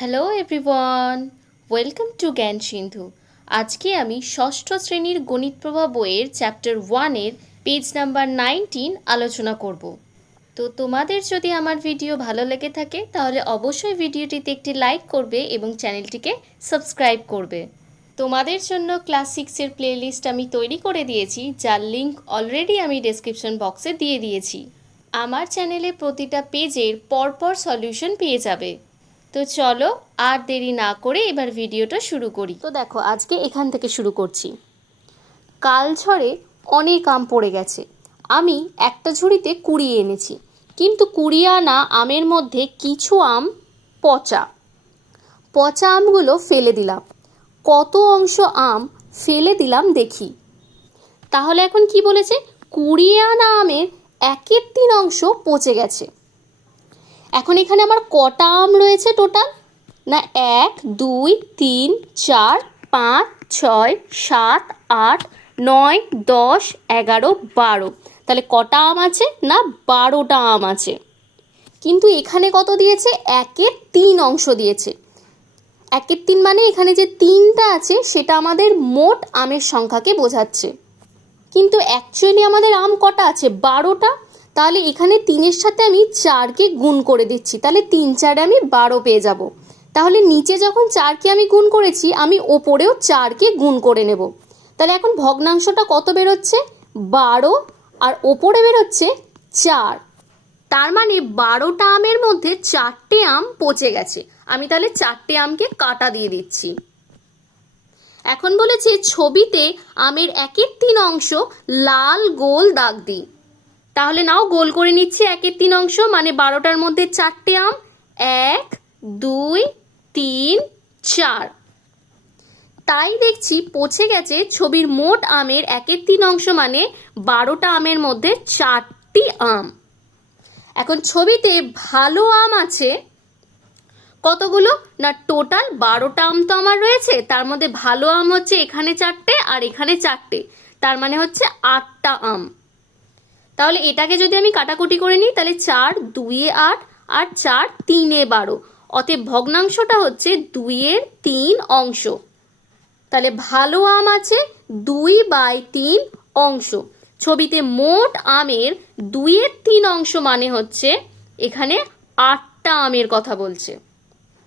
Hello everyone welcome to জ্ঞান সিন্ধু আজকে আমি ষষ্ঠ শ্রেণির গণিত প্রভা বইয়ের চ্যাপ্টার ওয়ানের পেজ নাম্বার নাইনটিন আলোচনা করব। তো তোমাদের যদি আমার ভিডিও ভালো লেগে থাকে, তাহলে অবশ্যই ভিডিওটিতে একটি লাইক করবে এবং চ্যানেলটিকে সাবস্ক্রাইব করবে। তোমাদের জন্য ক্লাস সিক্সের প্লেলিস্ট আমি তৈরি করে দিয়েছি, যার লিঙ্ক অলরেডি আমি ডেসক্রিপশন বক্সে দিয়ে দিয়েছি। আমার চ্যানেলে প্রতিটা পেজের পরপর সলিউশন পেয়ে যাবে। তো চলো আর দেরি না করে এবার ভিডিওটা শুরু করি। তো দেখো, আজকে এখান থেকে শুরু করছি। কাল ঝড়ে অনেক আম পড়ে গেছে। আমি একটা ঝুড়িতে কুড়িয়ে এনেছি। কিন্তু কুড়িয়ে আনা আমের মধ্যে কিছু আম পচা। পচা আমগুলো ফেলে দিলাম। কত অংশ আম ফেলে দিলাম দেখি। তাহলে এখন কি বলেছে? কুড়িয়ে আনা আমের একের তিন অংশ পচে গেছে। এখন এখানে আমার কটা আম রয়েছে টোটাল না, এক, দুই, তিন, চার, পাঁচ, ছয়, সাত, আট, নয়, দশ, এগারো, বারো। তাহলে কটা আম আছে? না, বারোটা আম আছে। কিন্তু এখানে কত দিয়েছে? একের তিন অংশ দিয়েছে। একের তিন মানে এখানে যে তিনটা আছে, সেটা আমাদের মোট আমের সংখ্যাকে বোঝাচ্ছে। কিন্তু অ্যাকচুয়ালি আমাদের আম কটা আছে? বারোটা? তাহলে এখানে তিনের সাথে আমি চারকে গুণ করে দিচ্ছি। তাহলে তিন চারে আমি বারো পেয়ে যাব। তাহলে নিচে যখন চারকে আমি গুণ করেছি, আমি ওপরেও চারকে গুণ করে নেব। তাহলে এখন ভগ্নাংশটা কত বেরোচ্ছে? বারো। আর ওপরে বেরোচ্ছে চার। তার মানে বারোটা আমের মধ্যে চারটে আম পচে গেছে। আমি তাহলে চারটে আমকে কাটা দিয়ে দিচ্ছি। এখন বলেছে ছবিতে আমের একের তিন অংশ লাল, গোল, দাগ দিই তাহলে নাও গোল করে নিচ্ছি একের তিন অংশ মানে বারোটার মধ্যে চারটে আম, এক, দুই, তিন, চার। তাই দেখছি পচে গেছে ছবির মোট আমের একের তিন অংশ মানে বারোটা আমের মধ্যে চারটি আম। এখন ছবিতে ভালো আম আছে। কতগুলো? না, টোটাল বারোটা আম তো আমার রয়েছে, তার মধ্যে ভালো আম হচ্ছে এখানে চারটে আর এখানে চারটে, তার মানে হচ্ছে আটটা আম। তাহলে এটাকে যদি আমি কাটাকুটি করে নিই, তাহলে চার দুইয়ে আট আর চার, তিনে বারো। অতএব ভগ্নাংশটা হচ্ছে দুইয়ের তিন অংশ। তাহলে ভালো আম আছে দুই বাই তিন অংশ। ছবিতে মোট আমের দুইয়ের তিন অংশ মানে হচ্ছে এখানে আটটা আমের কথা বলছে।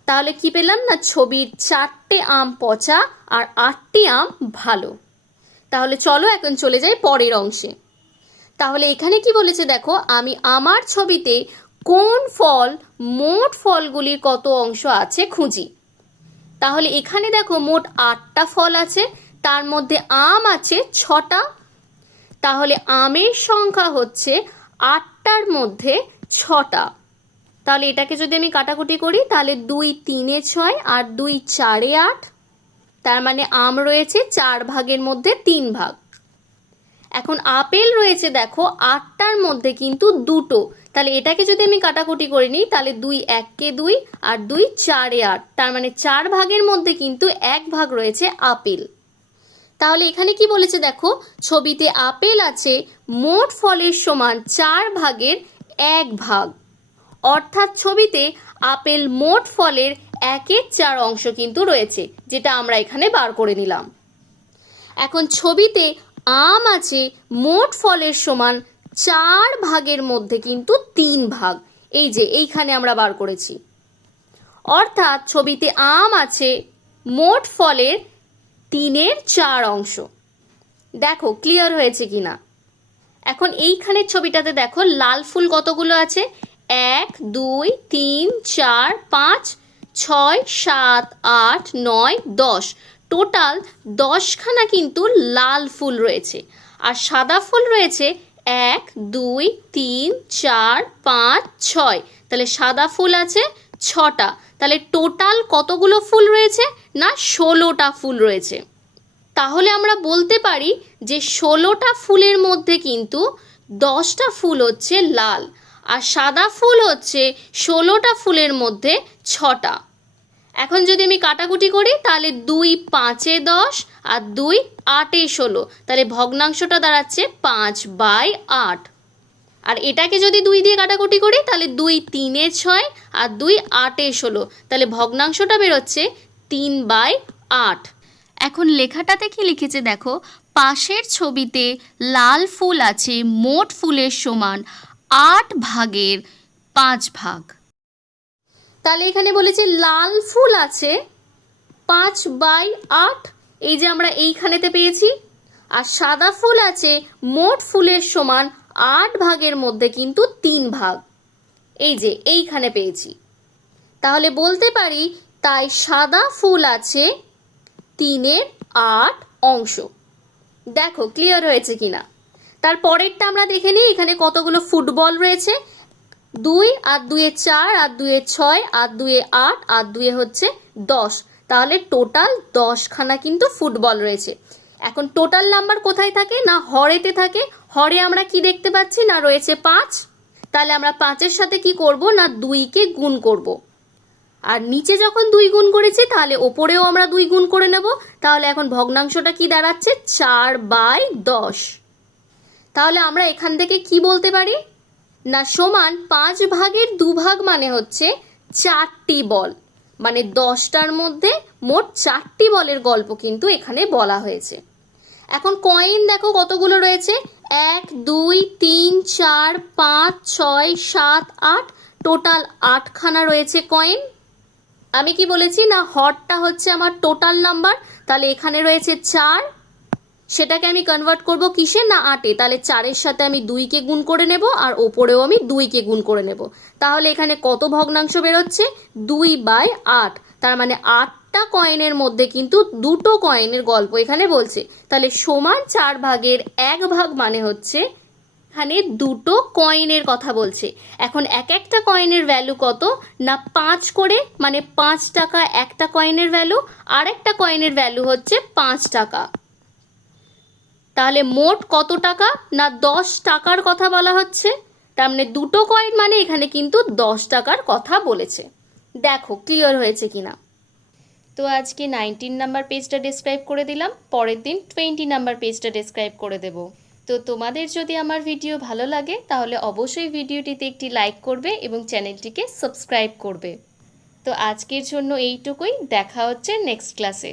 তাহলে কি পেলাম না? ছবির চারটে আম পচা আর আটটি আম ভালো। তাহলে চলো এখন চলে যাই পরের অংশে। তাহলে এখানে কি বলেছে দেখো, আমি আমার ছবিতে কোন ফল, মোট ফলগুলির কত অংশ আছে খুঁজি। তাহলে এখানে দেখো মোট আটটা ফল আছে, তার মধ্যে আম আছে ছটা। তাহলে আমের সংখ্যা হচ্ছে আটটার মধ্যে ছটা। তাহলে এটাকে যদি আমি কাটাকুটি করি, তাহলে দুই তিনে ছয় আর দুই চারে আট, তার মানে আম রয়েছে চার ভাগের মধ্যে তিন ভাগ। এখন আপেল রয়েছে, দেখো, আটটার মধ্যে কিন্তু দুটো। তাহলে এটাকে যদি আমি কাটাকুটি করে নিই, তাহলে দুই এককে দুই আর দুই চারে আট। তার মানে চার ভাগের মধ্যে কিন্তু এক ভাগ রয়েছে আপেল। তাহলে এখানে কি বলেছে দেখো, ছবিতে আপেল আছে, মোট ফলের সমান চার ভাগের এক ভাগ। অর্থাৎ ছবিতে আপেল মোট ফলের একের চার অংশ কিন্তু রয়েছে, যেটা আমরা এখানে বার করে নিলাম। এখন ছবিতে আম আছে মোট ফলের সমান চার ভাগের মধ্যে কিন্তু তিন ভাগ। এই যে, এইখানে আমরা বার করেছি। অর্থাৎ ছবিতে আম আছে মোট ফলের তিনের চার অংশ। দেখো, ক্লিয়ার হয়েছে কিনা? এখন এইখানের ছবিটাতে দেখো, লাল ফুল কতগুলো আছে? এক, দুই, তিন, চার, পাঁচ, ছয়, সাত, আট, নয়, দশ। টোটাল দশখানা কিন্তু লাল ফুল রয়েছে। আর সাদা ফুল রয়েছে এক, দুই, তিন, চার, পাঁচ, ছয়। তাহলে সাদা ফুল আছে ছটা। তাহলে টোটাল কতগুলো ফুল রয়েছে না ষোলোটা ফুল রয়েছে? তাহলে আমরা বলতে পারি যে ষোলোটা ফুলের মধ্যে কিন্তু দশটা ফুল হচ্ছে লাল, আর সাদা ফুল হচ্ছে ষোলোটা ফুলের মধ্যে ছটা। এখন যদি আমি কাটাকুটি করি, তাহলে দুই পাঁচে দশ আর দুই আটে ষোলো। তাহলে ভগ্নাংশটা দাঁড়াচ্ছে পাঁচ বাই আট। আর এটাকে যদি দুই দিয়ে কাটাকুটি করি, তাহলে দুই তিনে ছয় আর দুই আটে ষোলো। তাহলে ভগ্নাংশটা বেরোচ্ছে তিন বাই আট। এখন লেখাটাতে কি লিখেছে দেখো? পাশের ছবিতে লাল ফুল আছে, মোট ফুলের সমান আট ভাগের পাঁচ ভাগ। তাহলে এখানে বলেছে লাল ফুল আছে পাঁচ বাই আট। এই যে আমরা এইখানেতে পেয়েছি। আর সাদা ফুল আছে মোট ফুলের সমান আট ভাগের মধ্যে কিন্তু তিন ভাগ। এই যে এইখানে পেয়েছি। তাহলে বলতে পারি তাই সাদা ফুল আছে তিনের আট অংশ। দেখো ক্লিয়ার হয়েছে কিনা? তার পরেরটা আমরা দেখে নিই, এখানে কতগুলো ফুটবল রয়েছে। দুই, আর দুয়ে চার, আর দুয়ে ছয়, আর দুয়ে আট, আর দুয়ে হচ্ছে দশ। তাহলে টোটাল দশখানা কিন্তু ফুটবল রয়েছে। এখন টোটাল নাম্বার কোথায় থাকে? না হরেতে থাকে। হরে আমরা কি দেখতে পাচ্ছি? না রয়েছে পাঁচ। তাহলে আমরা পাঁচের সাথে কি করব? না দুইকে গুণ করব। আর নিচে যখন দুই গুণ করেছি, তাহলে ওপরেও আমরা দুই গুণ করে নেব। তাহলে এখন ভগ্নাংশটা কি দাঁড়াচ্ছে? চার বাই দশ। তাহলে আমরা এখান থেকে কি বলতে পারি? না, সমান পাঁচ ভাগের দু ভাগ মানে হচ্ছে চারটি বল। মানে দশটার মধ্যে মোট চারটি বলের গল্প কিন্তু এখানে বলা হয়েছে। এখন কয়েন দেখো কতগুলো রয়েছে? এক, দুই, তিন, চার, পাঁচ, ছয়, সাত, আট। টোটাল আটখানা রয়েছে কয়েন আমি কি বলেছি? না, হরটা হচ্ছে আমার টোটাল নাম্বার তাহলে এখানে রয়েছে চার সেটাকে আমি কনভার্ট করব কিসে না আটে তাহলে চারের সাথে আমি দুইকে গুণ করে নেব আর ওপরেও আমি দুইকে গুণ করে নেব। তাহলে এখানে কত ভগ্নাংশ বেরোচ্ছে? দুই বাই আট। তার মানে আটটা কয়েনের মধ্যে কিন্তু দুটো কয়েনের গল্প এখানে বলছে। তাহলে সমান চার ভাগের এক ভাগ মানে হচ্ছে এখানে দুটো কয়েনের কথা বলছে। এখন এক একটা কয়েনের ভ্যালু কত? না পাঁচ করে মানে পাঁচ টাকা একটা কয়েনের ভ্যালু আর একটা কয়েনের ভ্যালু হচ্ছে পাঁচ টাকা। তাহলে মোট কত টাকা না দশ টাকার কথা বলা হচ্ছে? তার মানে দুটো কয়েন মানে এখানে কিন্তু দশ টাকার কথা বলেছে। দেখো ক্লিয়ার হয়েছে কিনা? তো আজকে নাইনটিন নাম্বার পেজটা ডিসক্রাইব করে দিলাম, পরের দিন টোয়েন্টি নাম্বার পেজটা ডিসক্রাইব করে দেব। তো তোমাদের যদি আমার ভিডিও ভালো লাগে, তাহলে অবশ্যই ভিডিওটিতে একটি লাইক করবে এবং চ্যানেলটিকে সাবস্ক্রাইব করবে। তো আজকের জন্য এইটুকুই, দেখা হচ্ছে নেক্সট ক্লাসে